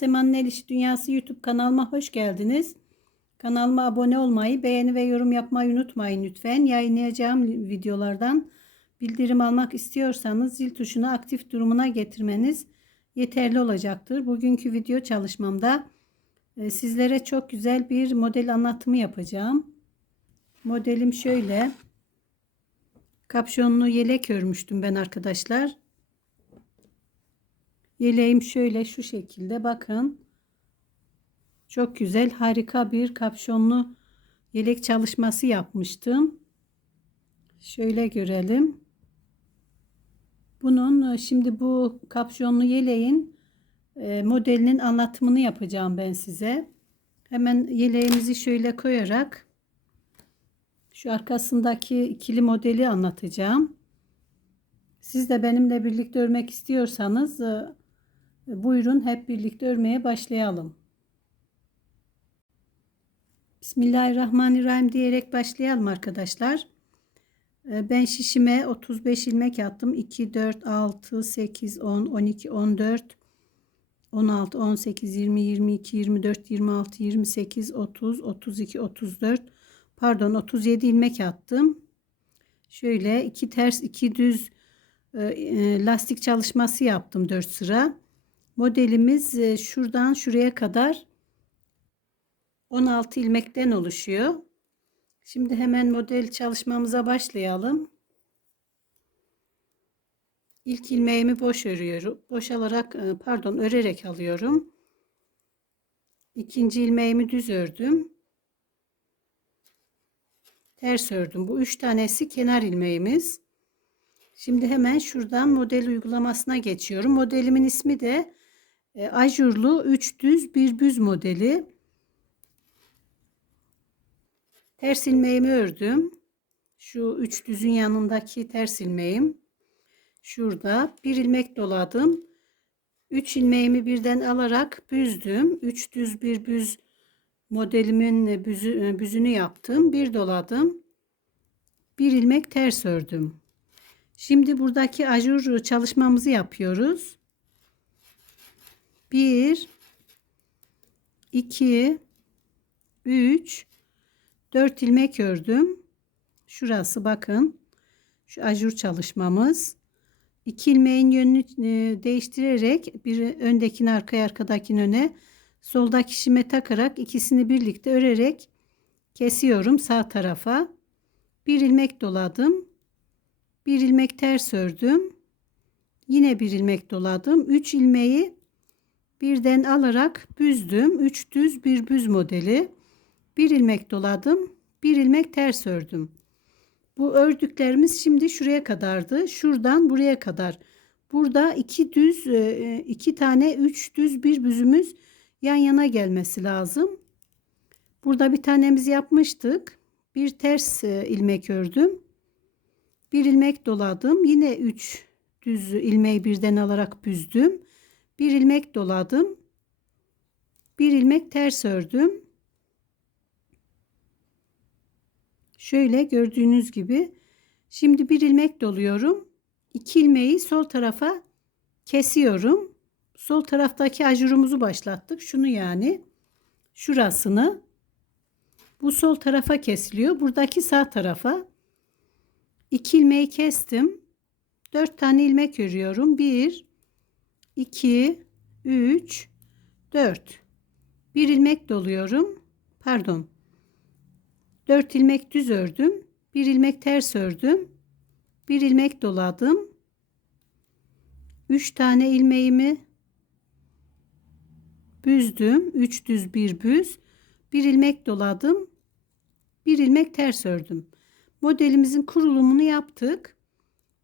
Sema'nın El İşi Dünyası YouTube kanalıma hoş geldiniz. Kanalıma abone olmayı, beğeni ve yorum yapmayı unutmayın lütfen. Yayınlayacağım videolardan bildirim almak istiyorsanız zil tuşunu aktif durumuna getirmeniz yeterli olacaktır. Bugünkü video çalışmamda e, sizlere çok güzel bir model anlatımı yapacağım. Modelim şöyle. Kapşonlu yelek örmüştüm ben arkadaşlar. Yeleğim şöyle şu şekilde bakın. Çok güzel harika bir kapşonlu yelek çalışması yapmıştım. Şöyle görelim. Bunun şimdi bu kapşonlu yeleğin e, modelinin anlatımını yapacağım ben size. Hemen yeleğimizi şöyle koyarak şu arkasındaki ikili modeli anlatacağım. Siz de benimle birlikte örmek istiyorsanız e, buyurun hep birlikte örmeye başlayalım. Bismillahirrahmanirrahim diyerek başlayalım arkadaşlar. E, ben şişime 35 ilmek attım. 2, 4, 6, 8, 10, 12, 14, 16, 18, 20, 22, 24, 26, 28, 30, 32, 34, pardon 37 ilmek attım. Şöyle iki ters iki düz e, e, lastik çalışması yaptım 4 sıra. Modelimiz e, şuradan şuraya kadar 16 ilmekten oluşuyor. Şimdi hemen model çalışmamıza başlayalım. İlk ilmeğimi boş örüyorum. Boş alarak pardon örerek alıyorum. İkinci ilmeğimi düz ördüm ters ördüm. Bu üç tanesi kenar ilmeğimiz. Şimdi hemen şuradan model uygulamasına geçiyorum. Modelimin ismi de e, ajurlu 3 düz bir büz modeli. Ters ilmeğimi ördüm. Şu üç düzün yanındaki ters ilmeğim. Şurada bir ilmek doladım. 3 ilmeğimi birden alarak büzdüm. 3 düz bir büz modelimin büzü, büzünü yaptım. Bir doladım. Bir ilmek ters ördüm. Şimdi buradaki ajur çalışmamızı yapıyoruz. 1 2 3 4 ilmek ördüm. Şurası bakın. Şu ajur çalışmamız. 2 ilmeğin yönünü e, değiştirerek bir öndekini arkaya arkadakini öne soldaki şime takarak ikisini birlikte örerek kesiyorum sağ tarafa. Bir ilmek doladım. Bir ilmek ters ördüm. Yine bir ilmek doladım. 3 ilmeği birden alarak büzdüm. 3 düz bir büz modeli. Bir ilmek doladım. Bir ilmek ters ördüm. Bu ördüklerimiz şimdi şuraya kadardı. Şuradan buraya kadar. Burada iki düz, e, iki tane üç düz bir büzümüz yan yana gelmesi lazım. Burada bir tanemizi yapmıştık. Bir ters e, ilmek ördüm. Bir ilmek doladım. Yine 3 düz ilmeği birden alarak büzdüm. Bir ilmek doladım. Bir ilmek ters ördüm. Şöyle gördüğünüz gibi. Şimdi bir ilmek doluyorum. İki ilmeği sol tarafa kesiyorum. Sol taraftaki ajurumuzu başlattık. Şunu yani şurasını bu sol tarafa kesiliyor. Buradaki sağ tarafa 2 ilmeği kestim. 4 tane ilmek örüyorum. 1 2 3 4 bir ilmek doluyorum. Pardon. 4 ilmek düz ördüm. Bir ilmek ters ördüm. Bir ilmek doladım. 3 tane ilmeğimi büzdüm. 3 düz bir büz. Bir ilmek doladım. Bir ilmek ters ördüm. Modelimizin kurulumunu yaptık.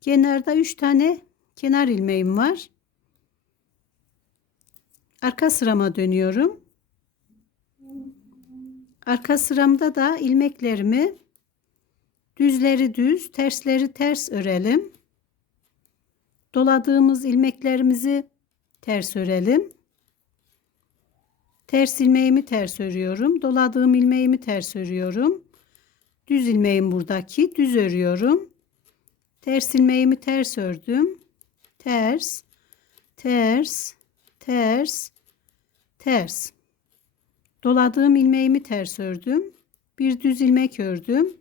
Kenarda 3 tane kenar ilmeğim var. Arka sırama dönüyorum. Arka sıramda da ilmeklerimi düzleri düz, tersleri ters örelim. Doladığımız ilmeklerimizi ters örelim. Ters ilmeğimi ters örüyorum. Doladığım ilmeğimi ters örüyorum. Düz ilmeğim buradaki. Düz örüyorum. Ters ilmeğimi ters ördüm. Ters, ters, ters, ters. Doladığım ilmeğimi ters ördüm. Bir düz ilmek ördüm.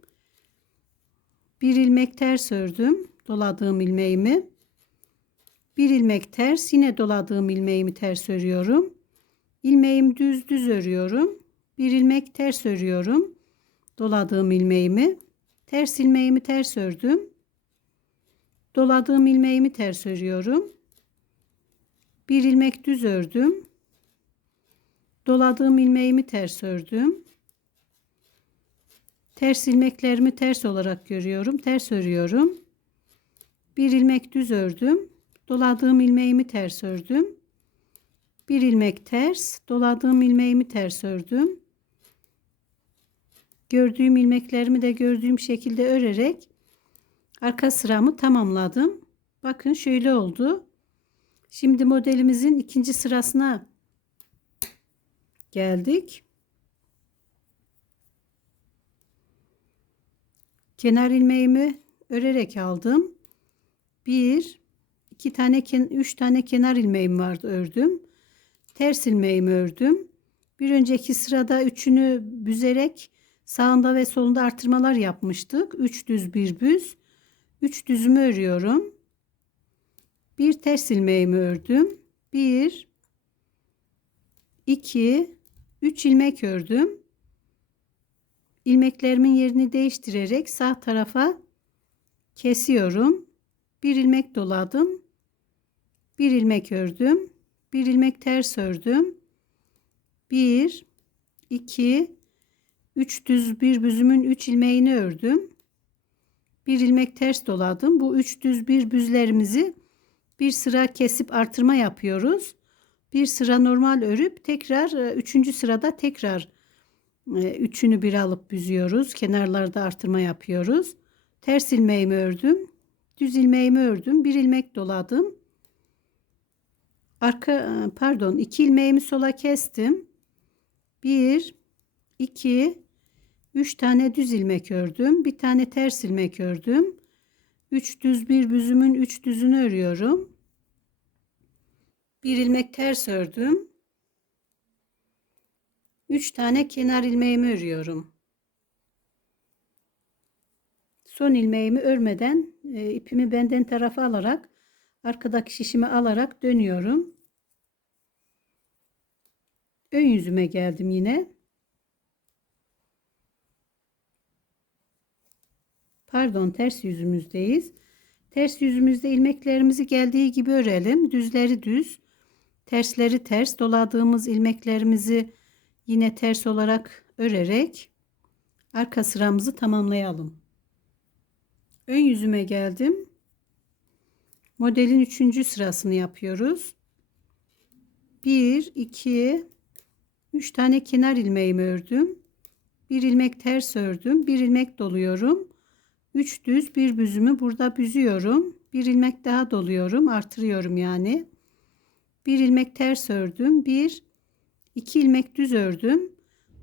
Bir ilmek ters ördüm. Doladığım ilmeğimi. Bir ilmek ters yine doladığım ilmeğimi ters örüyorum. İlmeğimi düz düz örüyorum. Bir ilmek ters örüyorum. Doladığım ilmeğimi. Ters ilmeğimi ters ördüm. Doladığım ilmeğimi ters örüyorum. Bir ilmek düz ördüm. Doladığım ilmeğimi ters ördüm. Ters ilmeklerimi ters olarak görüyorum. Ters örüyorum. Bir ilmek düz ördüm. Doladığım ilmeğimi ters ördüm. Bir ilmek ters, doladığım ilmeğimi ters ördüm. Gördüğüm ilmeklerimi de gördüğüm şekilde örerek arka sıramı tamamladım. Bakın şöyle oldu. Şimdi modelimizin ikinci sırasına geldik. Kenar ilmeğimi örerek aldım. Bir, iki tane, üç tane kenar ilmeğim vardı ördüm. Ters ilmeğimi ördüm. Bir önceki sırada üçünü büzerek sağında ve solunda artırmalar yapmıştık. Üç düz bir büz. Üç düzümü örüyorum. Bir ters ilmeğimi ördüm. Bir, iki, üç ilmek ördüm. İlmeklerimin yerini değiştirerek sağ tarafa kesiyorum. Bir ilmek doladım. Bir ilmek ördüm. Bir ilmek ters ördüm. Bir, iki, üç düz bir büzümün üç ilmeğini ördüm. Bir ilmek ters doladım. Bu üç düz bir büzlerimizi bir sıra kesip artırma yapıyoruz. Bir sıra normal örüp tekrar e, üçüncü sırada tekrar e, üçünü bir alıp büzüyoruz. Kenarlarda artırma yapıyoruz. Ters ilmeğimi ördüm. Düz ilmeğimi ördüm. Bir ilmek doladım. Arka e, pardon iki ilmeğimi sola kestim. Bir, iki, üç tane düz ilmek ördüm. Bir tane ters ilmek ördüm. Üç düz bir büzümün üç düzünü örüyorum. Bir ilmek ters ördüm. Üç tane kenar ilmeğimi örüyorum. Son ilmeğimi örmeden e, ipimi benden tarafa alarak arkadaki şişimi alarak dönüyorum. Ön yüzüme geldim yine. Pardon ters yüzümüzdeyiz. Ters yüzümüzde ilmeklerimizi geldiği gibi örelim. Düzleri düz, tersleri ters. Doladığımız ilmeklerimizi yine ters olarak örerek arka sıramızı tamamlayalım. Ön yüzüme geldim. Modelin üçüncü sırasını yapıyoruz. 1, 2, 3 tane kenar ilmeğimi ördüm. Bir ilmek ters ördüm. Bir ilmek doluyorum. 3 düz bir büzümü burada büzüyorum. Bir ilmek daha doluyorum. Artırıyorum yani. Bir ilmek ters ördüm. Bir, iki ilmek düz ördüm.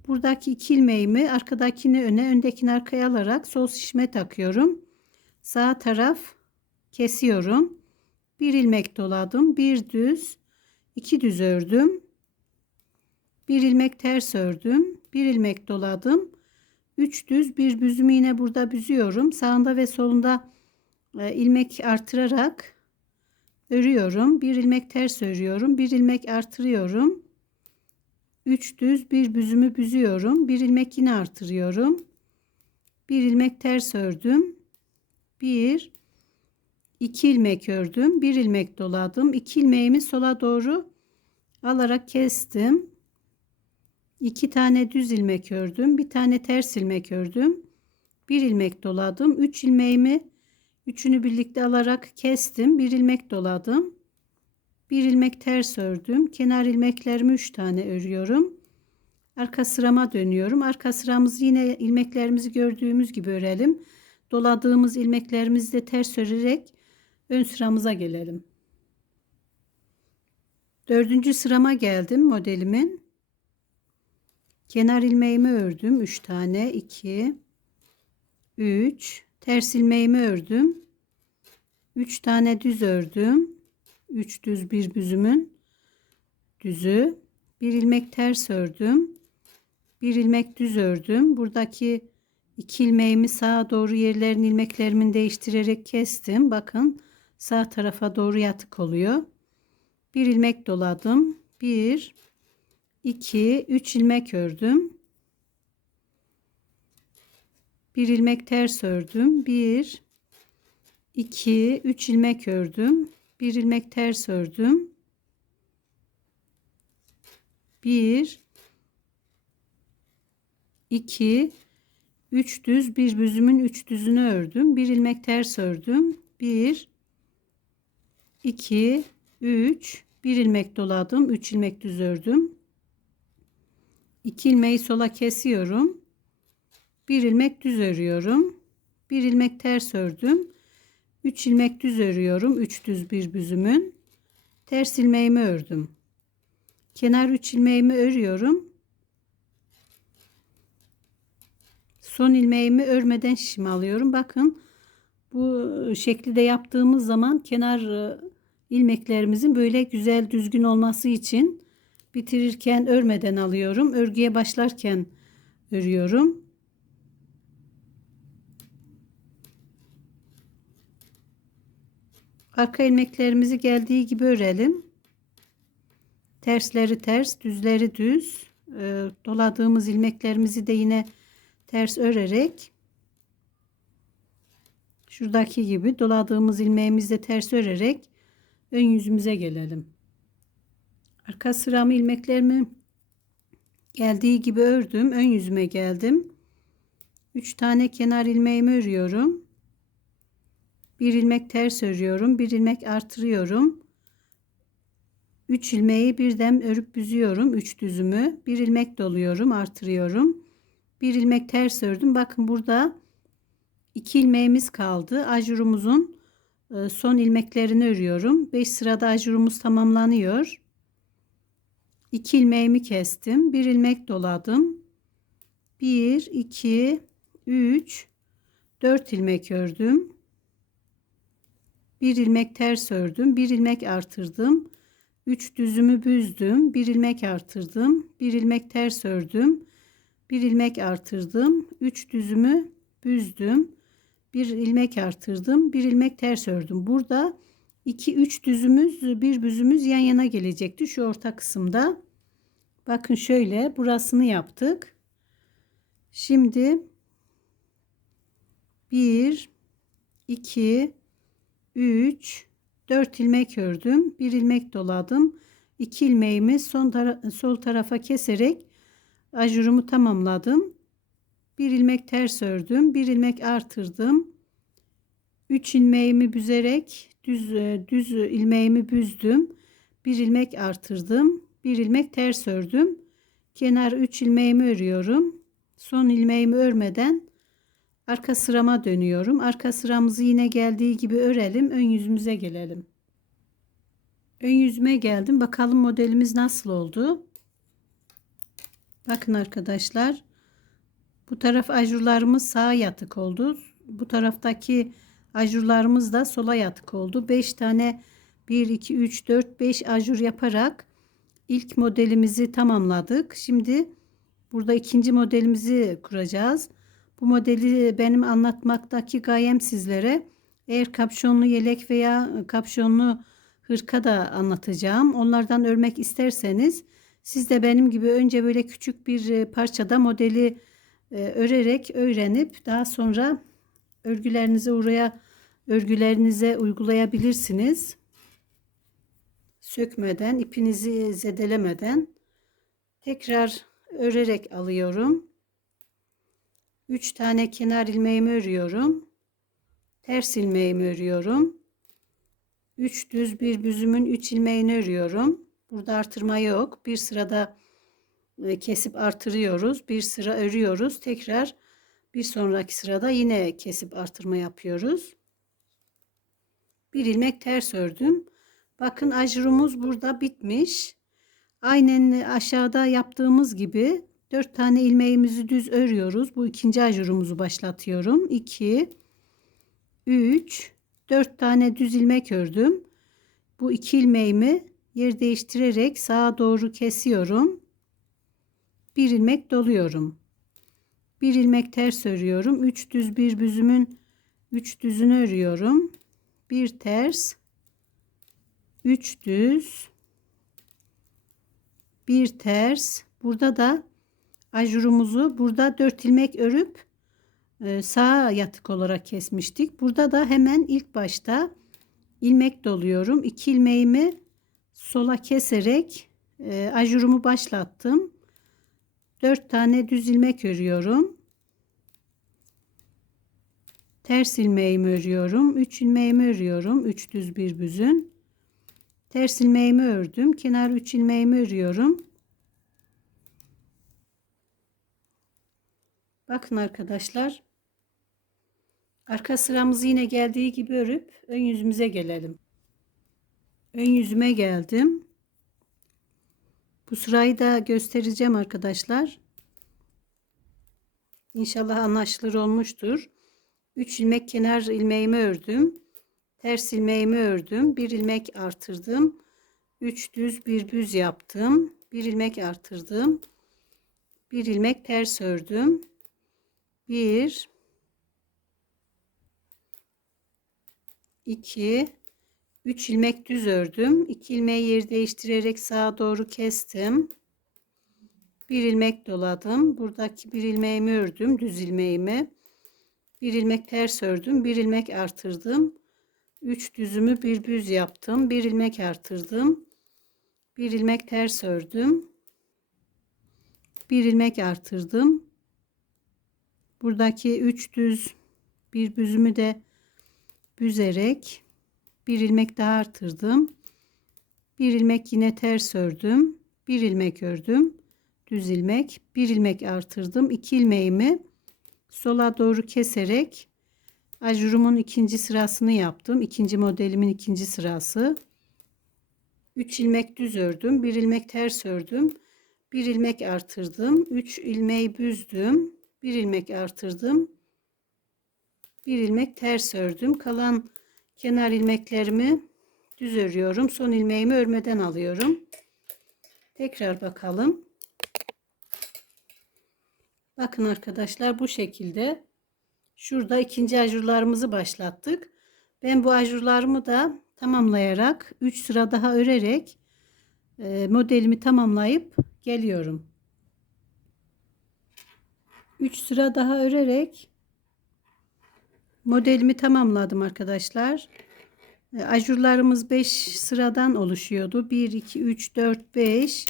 Buradaki iki ilmeğimi arkadakini öne, öndekini arkaya alarak sol şişme takıyorum. Sağ taraf kesiyorum. Bir ilmek doladım. Bir düz, iki düz ördüm. Bir ilmek ters ördüm. Bir ilmek doladım. Üç düz bir büzümü yine burada büzüyorum. Sağında ve solunda e, ilmek artırarak örüyorum. Bir ilmek ters örüyorum. Bir ilmek artırıyorum. Üç düz bir büzümü büzüyorum. Bir ilmek yine artırıyorum. Bir ilmek ters ördüm. Bir, iki ilmek ördüm. Bir ilmek doladım. İki ilmeğimi sola doğru alarak kestim. 2 tane düz ilmek ördüm. Bir tane ters ilmek ördüm. Bir ilmek doladım. 3 ilmeğimi üçünü birlikte alarak kestim. Bir ilmek doladım. Bir ilmek ters ördüm. Kenar ilmeklerimi 3 tane örüyorum. Arka sırama dönüyorum. Arka sıramızı yine ilmeklerimizi gördüğümüz gibi örelim. Doladığımız ilmeklerimizi de ters örerek ön sıramıza gelelim. Dördüncü sırama geldim modelimin. Kenar ilmeğimi ördüm. 3 tane. 2 3 ters ilmeğimi ördüm. 3 tane düz ördüm. 3 düz bir büzümün düzü. Bir ilmek ters ördüm. Bir ilmek düz ördüm. Buradaki iki ilmeğimi sağa doğru yerlerini ilmeklerimin değiştirerek kestim. Bakın sağ tarafa doğru yatık oluyor. Bir ilmek doladım. Bir, iki, üç ilmek ördüm. Bir ilmek ters ördüm. Bir, iki, üç ilmek ördüm. Bir ilmek ters ördüm. Bir, iki, üç düz bir büzümün üç düzünü ördüm. Bir ilmek ters ördüm. Bir, iki, üç, bir ilmek doladım. Üç ilmek düz ördüm. İki ilmeği sola kesiyorum. Bir ilmek düz örüyorum. Bir ilmek ters ördüm. 3 ilmek düz örüyorum. 3 düz bir büzümün. Ters ilmeğimi ördüm. Kenar 3 ilmeğimi örüyorum. Son ilmeğimi örmeden şişimi alıyorum. Bakın bu şekilde yaptığımız zaman kenar e, ilmeklerimizin böyle güzel düzgün olması için bitirirken örmeden alıyorum. Örgüye başlarken örüyorum. Arka ilmeklerimizi geldiği gibi örelim. Tersleri ters, düzleri düz. E, doladığımız ilmeklerimizi de yine ters örerek şuradaki gibi doladığımız ilmeğimizi de ters örerek ön yüzümüze gelelim. Arka sıramı ilmeklerimi geldiği gibi ördüm. Ön yüzüme geldim. 3 tane kenar ilmeğimi örüyorum. Bir ilmek ters örüyorum. Bir ilmek artırıyorum. 3 ilmeği birden örüp büzüyorum. 3 düzümü. Bir ilmek doluyorum. Artırıyorum. Bir ilmek ters ördüm. Bakın burada 2 ilmeğimiz kaldı. Ajurumuzun e, son ilmeklerini örüyorum. 5 sırada ajurumuz tamamlanıyor. 2 ilmeğimi kestim. Bir ilmek doladım. 1 2 3 4 ilmek ördüm. Bir ilmek ters ördüm. Bir ilmek artırdım. 3 düzümü büzdüm. Bir ilmek artırdım. Bir ilmek ters ördüm. Bir ilmek artırdım. 3 düzümü büzdüm. Bir ilmek artırdım. Bir ilmek ters ördüm. Burada 2 3 düzümüz bir büzümüz yan yana gelecekti şu orta kısımda bakın şöyle burasını yaptık şimdi 1 2 3 4 ilmek ördüm. 1 ilmek doladım. 2 ilmeğimi son tara sol tarafa keserek ajurumu tamamladım. 1 ilmek ters ördüm. 1 ilmek artırdım. 3 ilmeğimi büzerek düz e, düz ilmeğimi büzdüm. 1 ilmek artırdım. 1 ilmek ters ördüm. Kenar 3 ilmeğimi örüyorum. Son ilmeğimi örmeden Arka sırama dönüyorum. Arka sıramızı yine geldiği gibi örelim. Ön yüzümüze gelelim. Ön yüzüme geldim. Bakalım modelimiz nasıl oldu. Bakın arkadaşlar. Bu taraf ajurlarımız sağa yatık oldu. Bu taraftaki ajurlarımız da sola yatık oldu. 5 tane 1, 2, 3, 4, 5 ajur yaparak ilk modelimizi tamamladık. Şimdi burada ikinci modelimizi kuracağız. Bu modeli benim anlatmaktaki gayem sizlere eğer kapşonlu yelek veya kapşonlu hırka da anlatacağım. Onlardan örmek isterseniz siz de benim gibi önce böyle küçük bir e, parçada modeli e, örerek öğrenip daha sonra örgülerinizi oraya örgülerinize uygulayabilirsiniz. Sökmeden, ipinizi zedelemeden tekrar örerek alıyorum. 3 tane kenar ilmeğimi örüyorum. Ters ilmeğimi örüyorum. 3 düz bir büzümün 3 ilmeğini örüyorum. Burada artırma yok. Bir sırada e, kesip artırıyoruz. Bir sıra örüyoruz. Tekrar bir sonraki sırada yine kesip artırma yapıyoruz. Bir ilmek ters ördüm. Bakın ajurumuz burada bitmiş. Aynen aşağıda yaptığımız gibi 4 tane ilmeğimizi düz örüyoruz. Bu ikinci ajurumuzu başlatıyorum. 2 3 4 tane düz ilmek ördüm. Bu iki ilmeğimi yer değiştirerek sağa doğru kesiyorum. Bir ilmek doluyorum. Bir ilmek ters örüyorum. Üç düz bir büzümün üç düzünü örüyorum. Bir ters, üç düz, bir ters. Burada da ajurumuzu burada 4 ilmek örüp e, sağa yatık olarak kesmiştik. Burada da hemen ilk başta ilmek doluyorum. 2 ilmeğimi sola keserek e, ajurumu başlattım. 4 tane düz ilmek örüyorum. Ters ilmeğimi örüyorum. 3 ilmeğimi örüyorum. 3 düz bir büzün. Ters ilmeğimi ördüm. Kenar 3 ilmeğimi örüyorum. Bakın arkadaşlar. Arka sıramızı yine geldiği gibi örüp ön yüzümüze gelelim. Ön yüzüme geldim. Bu sırayı da göstereceğim arkadaşlar. İnşallah anlaşılır olmuştur. 3 ilmek kenar ilmeğimi ördüm. Ters ilmeğimi ördüm. Bir ilmek artırdım. 3 düz bir düz yaptım. Bir ilmek artırdım. Bir ilmek ters ördüm. 1 2 3 ilmek düz ördüm. 2 ilmeği yer değiştirerek sağa doğru kestim. Bir ilmek doladım. Buradaki bir ilmeğimi ördüm. Düz ilmeğimi. Bir ilmek ters ördüm. Bir ilmek artırdım. 3 düzümü bir düz yaptım. Bir ilmek artırdım. Bir ilmek ters ördüm. Bir ilmek artırdım. Buradaki 3 düz bir büzümü de büzerek bir ilmek daha artırdım. Bir ilmek yine ters ördüm. Bir ilmek ördüm. Düz ilmek, bir ilmek artırdım. 2 ilmeğimi sola doğru keserek ajurumun ikinci sırasını yaptım. İkinci modelimin ikinci sırası. 3 ilmek düz ördüm. Bir ilmek ters ördüm. Bir ilmek artırdım. 3 ilmeği büzdüm. Bir ilmek artırdım. Bir ilmek ters ördüm. Kalan kenar ilmeklerimi düz örüyorum. Son ilmeğimi örmeden alıyorum. Tekrar bakalım. Bakın arkadaşlar bu şekilde. Şurada ikinci ajurlarımızı başlattık. Ben bu ajurlarımı da tamamlayarak 3 sıra daha örerek e, modelimi tamamlayıp geliyorum. 3 sıra daha örerek modelimi tamamladım arkadaşlar. E, ajurlarımız 5 sıradan oluşuyordu. 1 2 3 4 5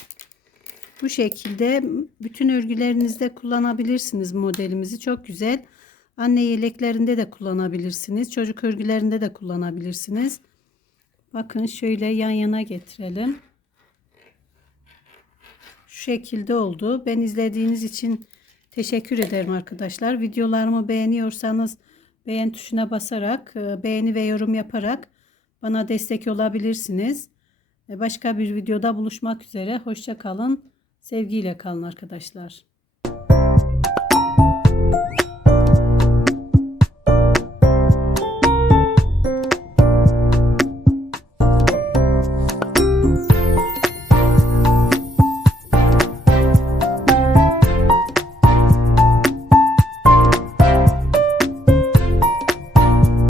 bu şekilde bütün örgülerinizde kullanabilirsiniz modelimizi. Çok güzel. Anne yeleklerinde de kullanabilirsiniz. Çocuk örgülerinde de kullanabilirsiniz. Bakın şöyle yan yana getirelim. Şu şekilde oldu. Ben izlediğiniz için teşekkür ederim arkadaşlar. Videolarımı beğeniyorsanız beğen tuşuna basarak, e, beğeni ve yorum yaparak bana destek olabilirsiniz. Başka bir videoda buluşmak üzere. Hoşça kalın. Sevgiyle kalın arkadaşlar.